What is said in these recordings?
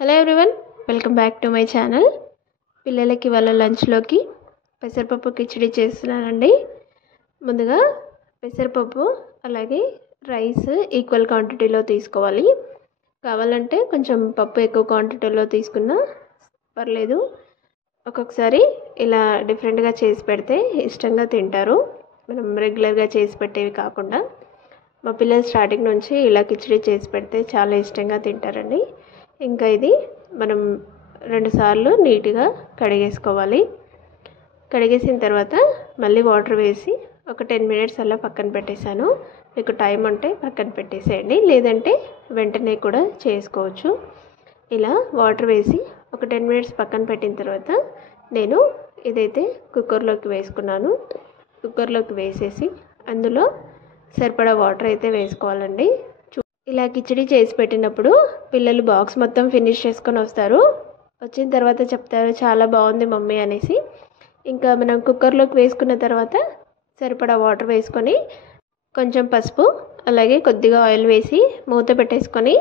Hello everyone, welcome back to my channel. పిల్లలకి వాళ్ళ లంచ్లోకి పెసరపప్పు కిచిడి చేస్తున్నానండి. ముందుగా పెసరపప్పు అలాగే రైస్ ఈక్వల్ క్వాంటిటీలో తీసుకోవాలి. కావాలంటే కొంచెం పప్పు ఎక్కువ క్వాంటిటీలో తీసుకున్నా పర్లేదు. ఒక్కొక్కసారి ఇలా డిఫరెంట్గా చేసి పెడితే ఇష్టంగా తింటారు. మనం రెగ్యులర్గా చేసి పెట్టేవి కాకుండా మా పిల్లలు స్టార్టింగ్ నుంచి ఇలా కిచిడి చేసి పెడితే చాలా ఇష్టంగా తింటారండి. ఇంకా ఇది మనం 2 సార్లు నీట్గా కడిగేసుకోవాలి. కడిగేసిన తర్వాత మళ్ళీ వాటర్ వేసి ఒక 10 మినిట్స్ అలా పక్కన పెట్టేశాను. మీకు టైం ఉంటే పక్కన పెట్టేసేయండి, లేదంటే వెంటనే కూడా చేసుకోవచ్చు. ఇలా వాటర్ వేసి ఒక 10 మినిట్స్ పక్కన పెట్టిన తర్వాత నేను ఇదైతే కుక్కర్లోకి వేసుకున్నాను. కుక్కర్లోకి వేసేసి అందులో సరిపడా వాటర్ అయితే వేసుకోవాలండి. ఇలా కిచిడి చేసి పెట్టినప్పుడు పిల్లలు బాక్స్ మొత్తం ఫినిష్ చేసుకొని వస్తారు. వచ్చిన తర్వాత చెప్తారు చాలా బాగుంది మమ్మీ అనేసి. ఇంకా మనం కుక్కర్లోకి వేసుకున్న తర్వాత సరిపడా వాటర్ వేసుకొని కొంచెం పసుపు అలాగే కొద్దిగా ఆయిల్ వేసి మూత పెట్టేసుకొని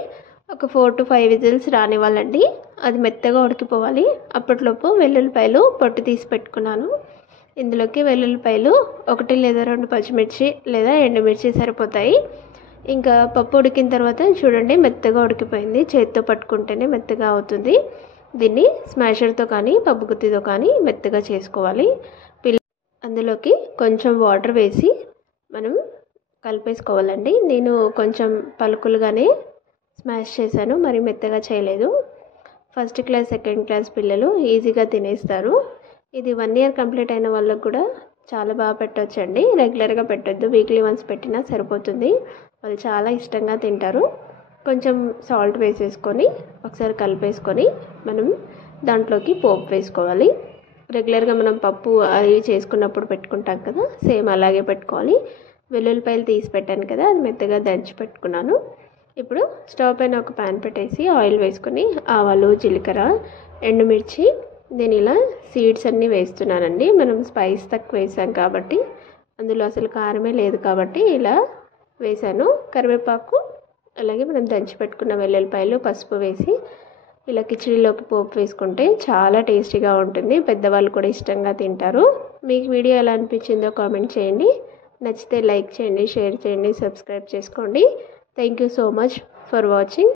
ఒక 4 to 5 విజిల్స్ రానివ్వాలండి. అది మెత్తగా ఉడికిపోవాలి. అప్పట్లోపు వెల్లుల్లిపాయలు పొట్టు తీసి పెట్టుకున్నాను. ఇందులోకి వెల్లుల్లిపాయలు 1 లేదా 2 పచ్చిమిర్చి లేదా ఎండుమిర్చి సరిపోతాయి. ఇంకా పప్పు ఉడికిన తర్వాత చూడండి మెత్తగా ఉడికిపోయింది. చేతితో పట్టుకుంటేనే మెత్తగా అవుతుంది. దీన్ని స్మాషర్తో కానీ పప్పు గుత్తితో కానీ మెత్తగా చేసుకోవాలి. అందులోకి కొంచెం వాటర్ వేసి మనం కలిపేసుకోవాలండి. నేను కొంచెం పలుకులుగానే స్మాష్ చేశాను, మరి మెత్తగా చేయలేదు. ఫస్ట్ క్లాస్ సెకండ్ క్లాస్ పిల్లలు ఈజీగా తినేస్తారు. ఇది 1 year కంప్లీట్ అయిన వాళ్ళకు కూడా చాలా బాగా పెట్టొచ్చండి. రెగ్యులర్గా పెట్టొద్దు, వీక్లీ వన్స్ పెట్టినా సరిపోతుంది. వాళ్ళు చాలా ఇష్టంగా తింటారు. కొంచెం సాల్ట్ వేసేసుకొని ఒకసారి కలిపేసుకొని మనం దాంట్లోకి పోపు వేసుకోవాలి. రెగ్యులర్గా మనం పప్పు అవి చేసుకున్నప్పుడు పెట్టుకుంటాం కదా, సేమ్ అలాగే పెట్టుకోవాలి. వెల్లుల్లిపాయలు తీసి పెట్టాను కదా, అది మెత్తగా దంచి పెట్టుకున్నాను. ఇప్పుడు స్టవ్ పైన ఒక ప్యాన్ పెట్టేసి ఆయిల్ వేసుకొని ఆవాలు, జీలకర్ర, ఎండుమిర్చి, నేను ఇలా సీడ్స్ అన్నీ వేస్తున్నానండి. మనం స్పైస్ తక్కువ వేసాం కాబట్టి, అందులో అసలు కారమే లేదు కాబట్టి ఇలా వేసాను. కరివేపాకు అలాగే మనం దంచి పెట్టుకున్న వెల్లుల్లిపాయలు, పసుపు వేసి ఇలా కిచిడిలోకి పోపు వేసుకుంటే చాలా టేస్టీగా ఉంటుంది. పెద్దవాళ్ళు కూడా ఇష్టంగా తింటారు. మీకు వీడియో ఎలా అనిపించిందో కామెంట్ చేయండి. నచ్చితే లైక్ చేయండి, షేర్ చేయండి, సబ్స్క్రైబ్ చేసుకోండి. Thank you so much for watching.